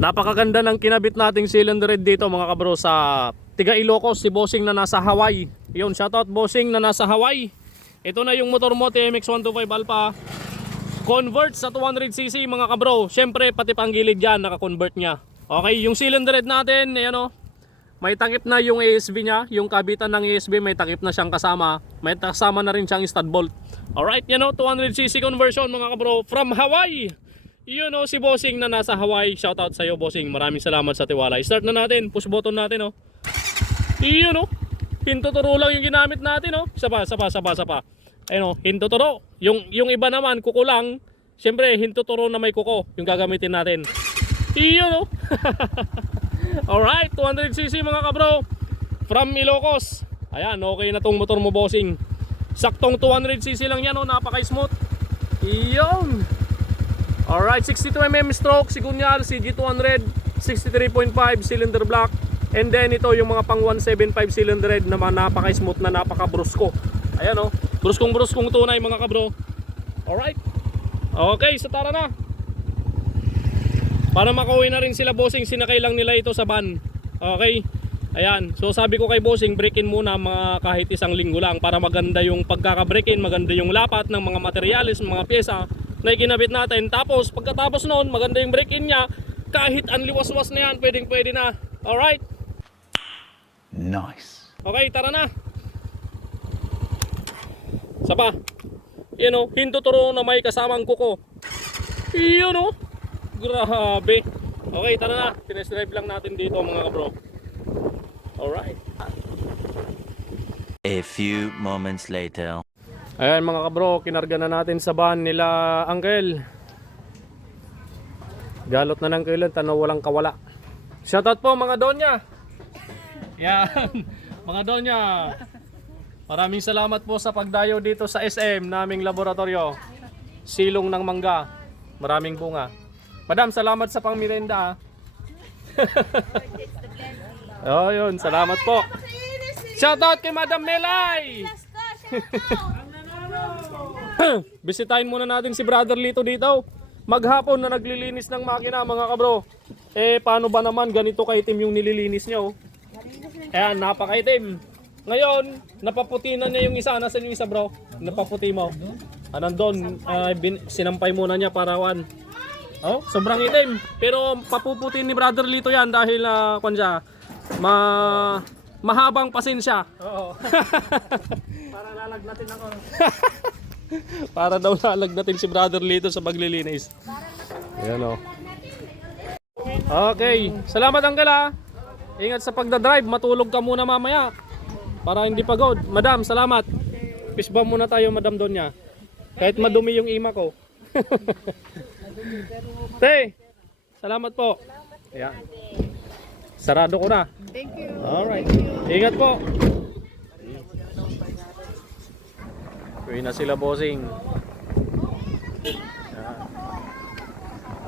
Napakaganda ng kinabit nating cylinder head dito mga kabro sa Tiga Ilocos, si Bossing na nasa Hawaii. Yun, shoutout Bossing na nasa Hawaii. Ito na yung motor mo, TMX 125 Alpha. Convert sa 200cc mga kabro. Syempre pati panggilid yan, naka-convert niya. Okay, yung cylinder head natin, ayan o. May takip na yung ASB niya, yung kabitan ng ASB may takip na siyang kasama. May kasama na rin siyang stud bolt. Alright, yan o, 200cc conversion mga kabro from Hawaii. Yun o, si Bossing na nasa Hawaii. Shoutout sa iyo Bossing, maraming salamat sa tiwala. Start na natin, push button natin o. Yun o, hintuturo lang yung ginamit natin o. Isa pa. Ayun o, hintuturo. Yung iba naman, kuko lang. Siyempre, hintuturo na may kuko yung gagamitin natin. Yun o. Alright, 200cc mga kabro from Ilocos. Ayan, okay na tong motor mo Bossing. Saktong 200cc lang yan o, napaka-smooth. Yun. Alright, 62mm stroke, Sigunyal, CG200, 63.5 cylinder block. And then ito yung mga pang 175 cylinder head na napaka-smooth na napaka-brusko. Ayan o, bruskong tunay mga kabro. Alright. Okay, so tara na. Para makauwi na rin sila Bossing, sinakay lang nila ito sa van. Okay. Ayan, so sabi ko kay Bossing, break-in muna mga kahit isang linggo lang para maganda yung pagkaka-break-in, maganda yung lapat ng mga materyales, mga pyesa na ikinabit natin. Tapos pagkatapos noon, maganda yung break-in niya, kahit anliwas-was na yan, pwede na. Alright. Nice. Okay, tara na. Sapa. Yun o, hintuturo na may kasamang kuko. Yun o. Grabe. Okay, tara na. Tinest drive lang natin dito mga kabro. Alright. A few moments later. Ayan mga kabro, kinarga na natin sa van nila Uncle. Galot na ng kailan, tanaw walang kawala. Shoutout po mga Donya. Yan, mga Donya. Maraming salamat po sa pagdayo dito sa SM naming laboratorio. Silong ng mangga. Maraming bunga. Madam, salamat sa pangmirenda. Oh, yun, salamat po. Shoutout kay Madam Melay. Bisitahin muna natin si Brother Lito dito. Maghapon na naglilinis ng makina mga kabro. Eh paano ba naman ganito kaitim yung nililinis nyo? Ayan, napakaitim. Ngayon, napaputi na niya yung isa. Nasaan yung isa bro? Napaputi mo. Nandun, sinampay muna niya para one. Oh, sobrang itim. Pero papuputin ni Brother Lito yan dahil siya, mahabang pasensya. Oo. Para lalagnatin ako. Para daw lalagnatin si Brother Lito sa paglilinis. Ayan o. Okay. Salamat Uncle ha. Ingat sa pagdadrive. Matulog ka muna mamaya. Para hindi pagod. Madam, salamat. Fishbomb muna tayo Madam Donya. Kahit madumi yung ima ko. Te, salamat po. Ayan. Sarado ko na. Thank you. Alright. Ingat po. Uwi na sila Bossing.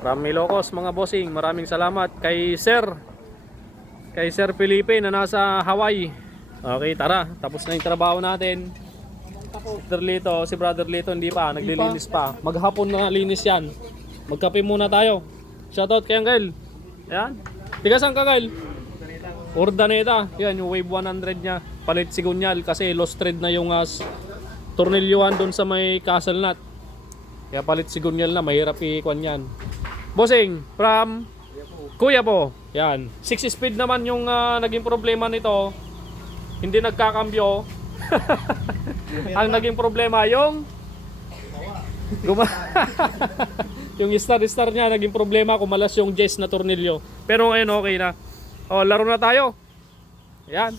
From Ilocos mga Bossing. Maraming salamat kay Sir Felipe na nasa Hawaii. Okay, tara. Tapos na yung trabaho natin. Si Brother Lito hindi pa. Naglilinis pa. Maghapon na linis yan. Magkape muna tayo. Shoutout kay Uncle. Ayan. Tiga saan ka Uncle? Urdaneta. Yan yung wave 100 niya. Palit Sigunyal kasi lost thread na yung tornilyuhan doon sa may castle nut. Kaya palit Sigunyal na. Mahirap i-kwan yan. Bossing from Kuya po. Yan. 6 speed naman yung naging problema nito. Hindi nagkakambyo. Ang naging problema yung yung star niya naging problema, kumalas yung Jess na tornilyo. Pero ngayon okay na. Oh, laro na tayo. Ayan.